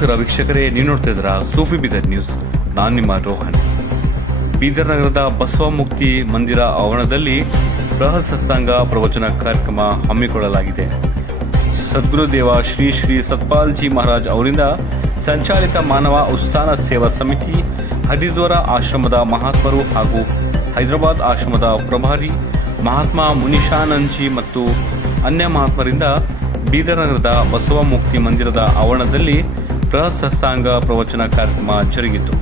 ನಮಸ್ಕಾರ ವೀಕ್ಷಕರೇ, ನೀವು ನೋಡ್ತಾ ಇದ್ದೀರಾ ಸೂಫಿ ಬೀದರ್ ನ್ಯೂಸ್. ನಾನು ನಿಮ್ಮ ರೋಹನ್. ಬೀದರ್ ನಗರದ ಬಸವ ಮುಕ್ತಿ ಮಂದಿರ ಆವರಣದಲ್ಲಿ ಬೃಹತ್ ಸತ್ಸಂಗ ಪ್ರವಚನ ಕಾರ್ಯಕ್ರಮ ಹಮ್ಮಿಕೊಳ್ಳಲಾಗಿದೆ. ಸದ್ಗುರುದೇವ ಶ್ರೀ ಶ್ರೀ ಸತ್ಪಾಲ್ಜಿ ಮಹಾರಾಜ್ ಅವರಿಂದ ಸಂಚಾಲಿತ ಮಾನವ ಉತ್ಥಾನ ಸೇವಾ ಸಮಿತಿ, ಹರಿದ್ವಾರ ಆಶ್ರಮದ ಮಹಾತ್ಮರು ಹಾಗೂ ಹೈದರಾಬಾದ್ ಆಶ್ರಮದ ಪ್ರಭಾರಿ ಮಹಾತ್ಮ ಮುನಿಶಾನಂದಜಿ ಮತ್ತು ಅನ್ಯ ಮಹಾತ್ಮರಿಂದ ಬೀದರ್ ನಗರದ ಬಸವ ಮುಕ್ತಿ ಮಂದಿರದ ಆವರಣದಲ್ಲಿ ಬೃಹತ್ ಸತ್ಸಂಗ ಪ್ರವಚನ ಕಾರ್ಯಕ್ರಮ ಜರುಗಿತು.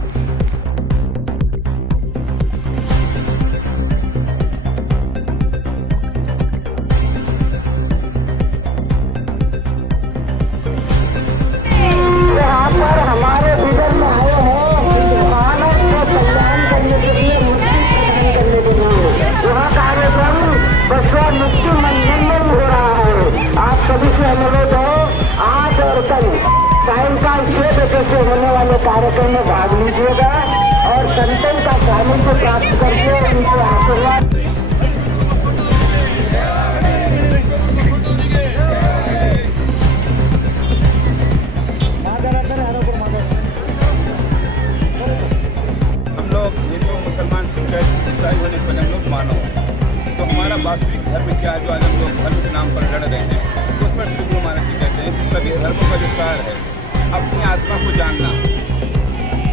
सायंकाल 6 बजे से होने वाले कार्यक्रम में भाग लीजिएगा और संतन का सानिध्य प्राप्त करके उनसे आशीर्वाद। हम लोग हिंदू मुसलमान सिख ईसाई होने पर हम लोग मानव, तो हमारा वास्तविक धर्म क्या है जो आज हम लोग धर्म के नाम पर लड़ रहे हैं, उस पर श्री गुरु महाराज जी कहते हैं कि सभी धर्मों का जो सार है अपनी आत्मा को जानना।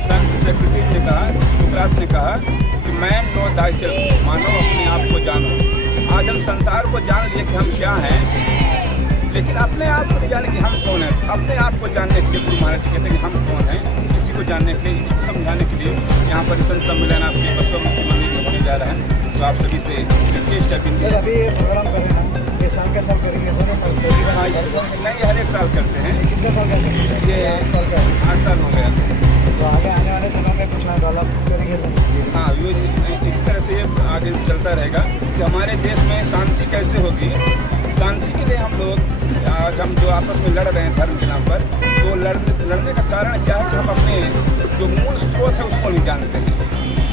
संत सेक्रेटरी ने कहा, सुकरात ने कहा कि मैन नो thyself, मानो अपने आप को जानो। आज हम संसार को जान लिए कि हम क्या हैं, लेकिन अपने आप को नहीं जाने कि हम कौन हैं। अपने आप को जानने के लिए गुरु महाराज जी कहते हैं कि हम कौन हैं, इसी को जानने के लिए, इसी को समझाने के लिए यहाँ पर संत सम्मेलन आपके बसव मुक्ति मंदिर में होने जा रहा है। तो आप सभी से रिक्वेस्ट है। सर अभी ये प्रोग्राम कर रहे हैं ना, ये साल का साल करेंगे सर? हाँ, नहीं, हर एक साल करते हैं। कितने साल का करेंगे? ये 8 साल का। 8 साल हो गया। तो आगे आने वाले दिनों में कुछ ना डेवलप करेंगे सर? हाँ, ये इस तरह से ये आगे चलता रहेगा कि हमारे देश में शांति कैसे होगी। शांति के लिए हम लोग आज हम जो आपस में लड़ रहे हैं धर्म के नाम पर, तो लड़ने का कारण क्या है कि हम अपने जो मूल स्रोत है उसको नहीं जानते हैं।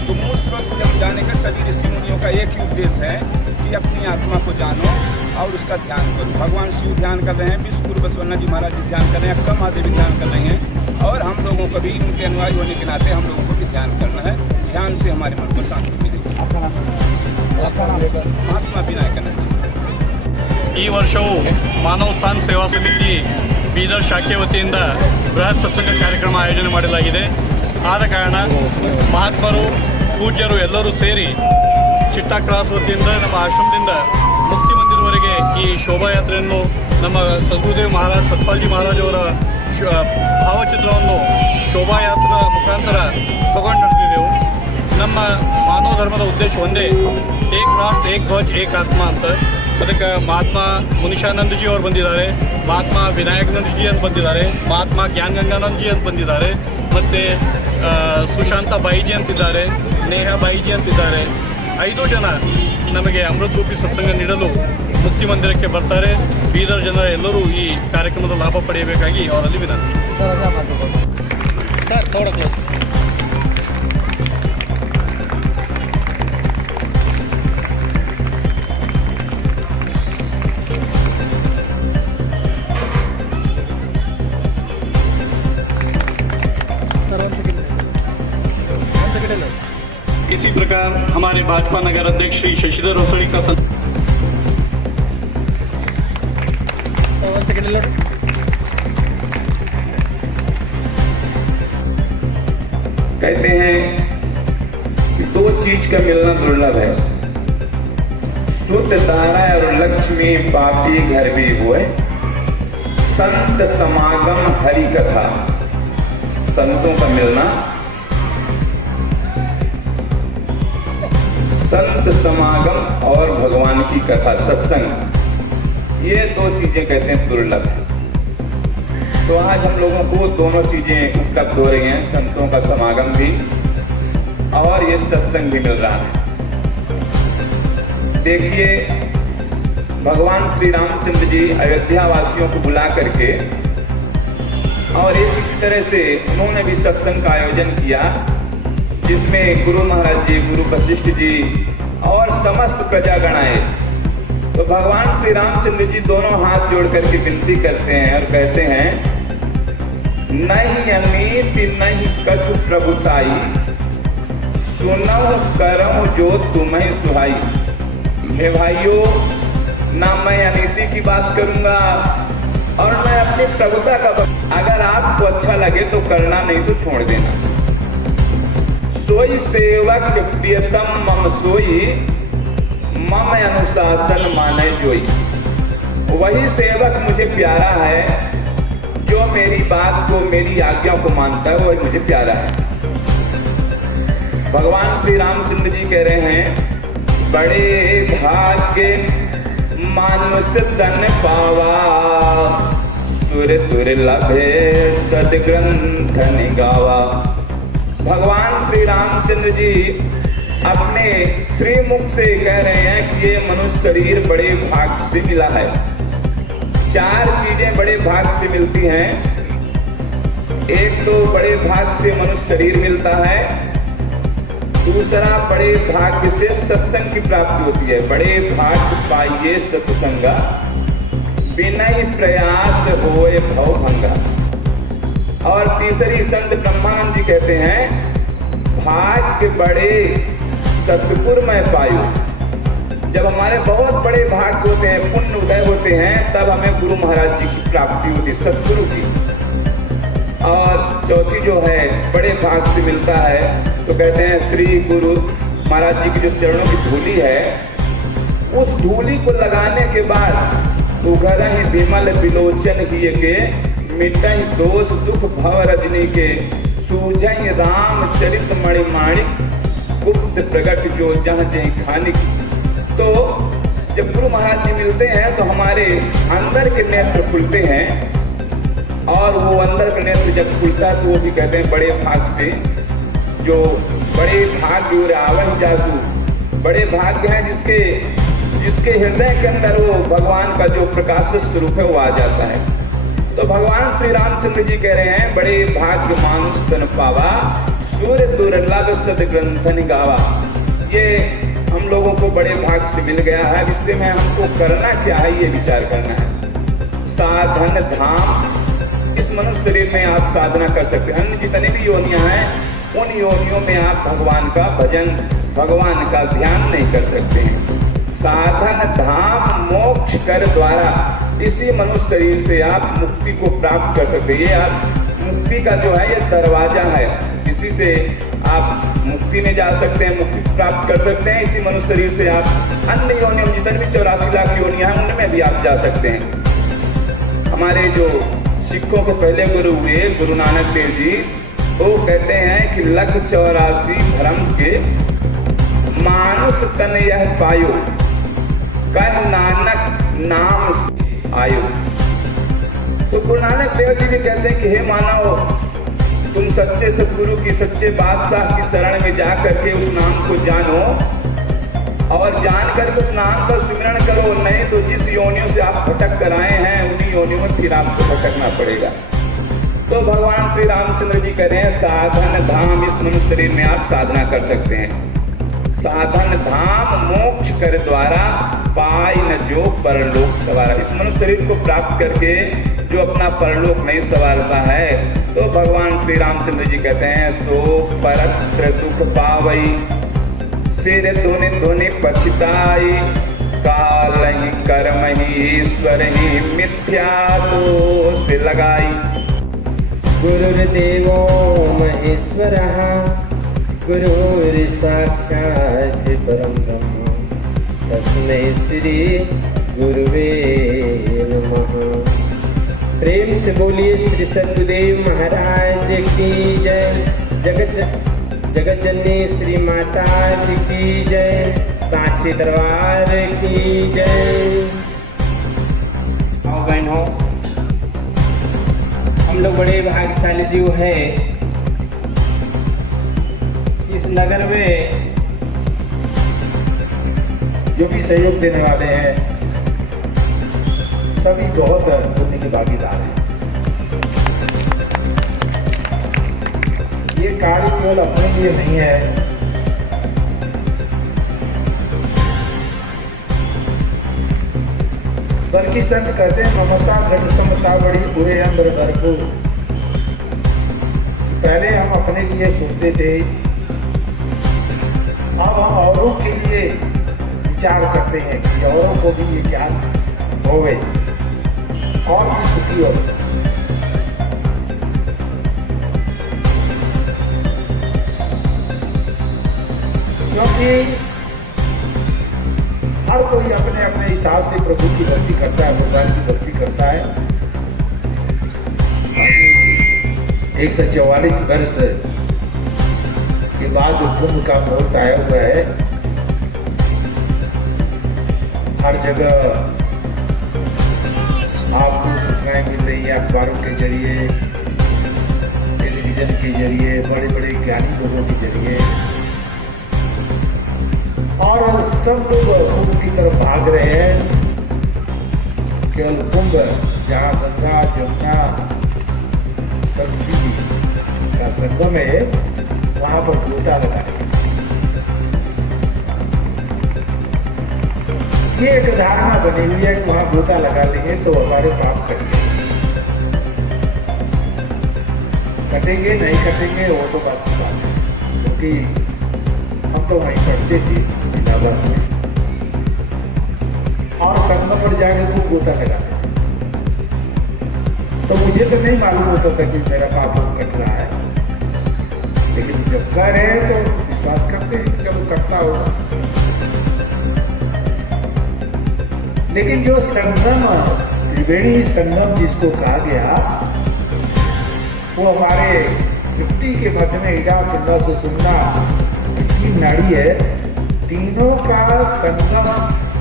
तो मूल स्रोत को जब जाने का सभी ऋषि मुनियों का एक ही उद्देश्य है कि अपनी आत्मा को जानो और उसका ध्यान करो। भगवान शिव ध्यान कर रहे हैं, विश्व गुरु बसवन्ना जी महाराज जी ध्यान कर रहे हैं, अक्का महादेवी ध्यान कर रहे हैं, और हम लोगों को भी उनके अनुयायी होने के नाते हम लोगों को भी ध्यान करना है। ध्यान से हमारे मन को शांति मिलेगी। महात्मा विनायकानंद जी ಈ ವರ್ಷವೂ ಮಾನವ ಉತ್ಥಾನ ಸೇವಾ ಸಮಿತಿ ಬೀದರ್ ಶಾಖೆ ವತಿಯಿಂದ ಬೃಹತ್ ಸತ್ಸಂಗ ಕಾರ್ಯಕ್ರಮ ಆಯೋಜನೆ ಮಾಡಲಾಗಿದೆ. ಆದ ಕಾರಣ ಮಹಾತ್ಮರು, ಪೂಜ್ಯರು ಎಲ್ಲರೂ ಸೇರಿ ಚಿಟ್ಟಾ ಕ್ರಾಸ್ ವತಿಯಿಂದ ನಮ್ಮ ಆಶ್ರಮದಿಂದ ಮುಕ್ತಿ ಮಂದಿರವರೆಗೆ ಈ ಶೋಭಾಯಾತ್ರೆಯನ್ನು ನಮ್ಮ ಸದ್ಗುರುದೇವ್ ಮಹಾರಾಜ್ ಸತ್ಪಾಲ್ಜಿ ಮಹಾರಾಜ್ ಅವರ ಭಾವಚಿತ್ರವನ್ನು ಶೋಭಾಯಾತ್ರಾ ಮುಖಾಂತರ ತಗೊಂಡು ನಡೆದಿದ್ದೆವು. ನಮ್ಮ ಮಾನವ ಧರ್ಮದ ಉದ್ದೇಶ ಒಂದೇ, ಏಕ್ ರಾಷ್ಟ್ರ ಏಕ್ ಧ್ವಜ ಏಕ್ ಆತ್ಮ ಅಂತ. ಅದಕ್ಕೆ ಮಹಾತ್ಮ ಮುನಿಶಾನಂದಜಿ ಅವರು ಬಂದಿದ್ದಾರೆ, ಮಹಾತ್ಮ ವಿನಾಯಕಾನಂದಜಿ ಅಂತ ಬಂದಿದ್ದಾರೆ, ಮಹಾತ್ಮ ಜ್ಞಾನ ಗಂಗಾನಂದಜಿ ಅಂತ ಬಂದಿದ್ದಾರೆ, ಮತ್ತು ಸುಶಾಂತ ಬಾಯಿಜಿ ಅಂತಿದ್ದಾರೆ, ನೇಹ ಬಾಯಿಜಿ ಅಂತಿದ್ದಾರೆ. 5 ಜನ ನಮಗೆ ಅಮೃತ ರೂಪಿ ಸತ್ಸಂಗ ನೀಡಲು ಮುಕ್ತಿ ಮಂದಿರಕ್ಕೆ ಬರ್ತಾರೆ. ಬೀದರ್ ಜನರ ಎಲ್ಲರೂ ಈ ಕಾರ್ಯಕ್ರಮದ ಲಾಭ ಪಡೆಯಬೇಕಾಗಿ ಅವರಲ್ಲಿ ವಿನಂತಿ. सर थोड़ा क्लोज. इसी प्रकार हमारे भाजपा नगर अध्यक्ष श्री शशिधर रसोड़ी का कहते हैं कि 2 चीज का मिलना दुर्लभ है, शुद्ध तारा और लक्ष्मी पापी घर भी हुए, संत समागम हरि कथा। संतों का मिलना, संत समागम और भगवान की कथा सत्संग, ये 2 चीजें कहते हैं दुर्लभ। तो आज हम लोगों को दोनों चीजें उपलब्ध हो रही हैं, संतों का समागम भी और ये सत्संग भी मिल रहा है। देखिए, भगवान श्री रामचंद्र जी अयोध्या वासियों को बुला करके और एक इसी तरह से उन्होंने भी सत्संग का आयोजन किया, जिसमें गुरु महाराज जी, गुरु वशिष्ठ जी और समस्त प्रजागण आए। तो भगवान श्री रामचंद्र जी दोनों हाथ जोड़ करके विनती करते हैं और कहते हैं नहीं अनीति नहीं कछु प्रभुताई, सुनहु करहु जो तुम्हें सुहाई। हे भाइयों, ना मैं अनीति की बात करूंगा और मैं अपनी प्रभुता का अगर आपको अच्छा लगे तो करना, नहीं तो छोड़ देना। सोई सेवक प्रियतम मम सोई, मम अनुशासन माने जोई। वही सेवक मुझे प्यारा है जो मेरी बात को, मेरी आज्ञा को मानता है, वही मुझे प्यारा है। भगवान श्री रामचंद्र जी कह रहे हैं, बड़े भाग्य मानुष तन पावा, सुर तुर लभे सदग्रंथ निगावा। भगवान श्री रामचंद्र जी अपने श्रीमुख से कह रहे हैं कि ये मनुष्य शरीर बड़े भाग्य से मिला है। 4 चीजें बड़े भाग्य से मिलती हैं। एक तो बड़े भाग्य से मनुष्य शरीर मिलता है, दूसरा बड़े भाग्य से सत्संग की प्राप्ति होती है। बड़े भाग्य पाइए सत्संगा, बिना ही प्रयास होए भव भंगा। और तीसरी संत ब्रह्मानंद जी कहते हैं, भाग्य बड़े सतपुर में पायो। जब हमारे बहुत बड़े भाग्य होते हैं, पुण्य उदय होते हैं, तब हमें गुरु महाराज जी की प्राप्ति होती है, सतगुरु की। और चौथी जो है बड़े भाग्य से मिलता है, तो कहते हैं श्री गुरु महाराज जी की जो चरणों की धूली है, उस धूली को लगाने के बाद उघर ही विमल विलोचन ही के, मिटहि दोष दुख भव रजनी के, सूझहि रामचरित मणिमाणिक, गुप्त प्रगट जो जहाँ जही खानिक। तो जब गुरु महाराज जी मिलते हैं तो हमारे अंदर के नेत्र खुलते हैं, और वो अंदर का नेत्र जब खुलता है तो वो भी कहते हैं बड़े भाग्य से, जो बड़े भाग्य रावण जासू, बड़े भाग्य हैं जिसके हृदय के अंदर वो भगवान का जो प्रकाश स्वरूप है वो आ जाता है। तो भगवान श्री रामचंद्र जी कह रहे हैं, बड़े भाग्य मानुष तन पावा, सूर्य दुर्लभ सदग्रंथ निगावा। ये हम लोगों को बड़े भाग्य से मिल गया है। इससे में हमको करना क्या है, ये विचार करना है। साधन धाम, इस मनुष्य शरीर में आप साधना कर सकते हैं। अन्य जितने भी योनियां हैं, उन योनियों में आप भगवान का भजन, भगवान का ध्यान नहीं कर सकते हैं। साधन धाम मोक्ष कर द्वारा, इसी मनुष्य शरीर से आप मुक्ति को प्राप्त कर सकते हैं। ये आप मुक्ति का जो है ये दरवाजा है, इसी से आप मुक्ति में जा सकते हैं, मुक्ति प्राप्त कर सकते हैं। इसी मनुष्य शरीर से आप अन्य योनियों, जितने भी 84 लाख योनियां हैं, उनमें भी आप जा सकते हैं। हमारे जो सिखों के पहले गुरु हुए गुरु नानक देव जी, वो कहते हैं कि लख 84 धर्म के मानुष तन यह पायो, कह नानक नाम आयो। तो गुरु नानक देव जी भी कहते हैं कि हे मानव, तुम सच्चे सतगुरु की, सच्चे बादशाह की शरण में जा करके उस नाम को जानो, और जान करके उस नाम का सिमरण करो, नहीं तो जिस योनियों से आप भटक कर आए हैं, उन्हीं योनियों में फिर आपको भटकना पड़ेगा। तो भगवान श्री रामचंद्र जी कह रहे हैं, साधन धाम, इस मनुष्य शरीर में आप साधना कर सकते हैं। साधन धाम मोक्ष कर द्वारा, पाई न जो परलोक सवारा। इस मनुष्य शरीर को प्राप्त करके जो अपना परलोक नहीं संवारता है, तो भगवान श्री रामचंद्र जी कहते हैं, सो परत्र दुख पावई, सिर धुनि धुनि पछताई, काल ही कर्म ही ईश्वर ही मिथ्या दोष लगाई। गुरुर्देवो महेश्वरः, गुरुर्साक्षात् परं ब्रह्म, तस्मै श्री गुरुवे नमः। प्रेम से बोलिए श्री सतगुरुदेव महाराज की जय। जगत जननी श्री माता जी की जय। सांची दरबार की जय। आओ बहनों, हम लोग बड़े भाग्यशाली जीव हैं। इस नगर में जो भी सहयोग देने वाले हैं, सभी बहुत पुण्य के भागीदार हैं। ये कार्य केवल अपने लिए नहीं है, बल्कि संत कहते हैं, ममता घट समता बड़ी हुए अंबर भरपूर। हम अपने लिए सुनते थे, अब हम औरों के लिए विचार करते हैं कि औरों को भी ये ज्ञान होवे और भी सुखी हो। क्योंकि हर कोई अपने अपने हिसाब से प्रभु की भक्ति करता है, भगवान की भक्ति करता है। 144 वर्ष के बाद कुंभ का मुहूर्त आया हुआ है। हर जगह आपको सूचनाएं मिल रही है, अखबारों के जरिए, टेलीविजन के जरिए, बड़े बड़े ज्ञानी लोगों के जरिए, और सब लोग कुंभ की तरफ भाग रहे हैं। केवल कुंभ जहाँ गंगा जमुना सरस्वती का संगम है, वहां पर गोता लगाने ये एक धारणा बनी हुई है कि वहां गोता लगा लेंगे तो हमारे पाप कटेंगे नहीं कटेंगे वो तो बात की बात है। क्योंकि हम तो वहीं पढ़ते थे इलाहाबाद में, और संगम पर जाके खूब गोता लगाते, तो मुझे तो नहीं मालूम होता था कि मेरा पाप कट रहा है, लेकिन जब कह रहे हैं तो विश्वास करते हैं कि चलो कटता होगा। लेकिन जो संगम, त्रिवेणी संगम जिसको कहा गया, वो हमारे तृप्ति के मध्य में ईडा पिंडा सुषुम्ना तीन नाड़ी है, तीनों का संगम,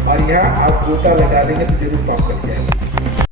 और यहाँ आप गोता लगा लेंगे तो जरूर पाप कट जाएगा।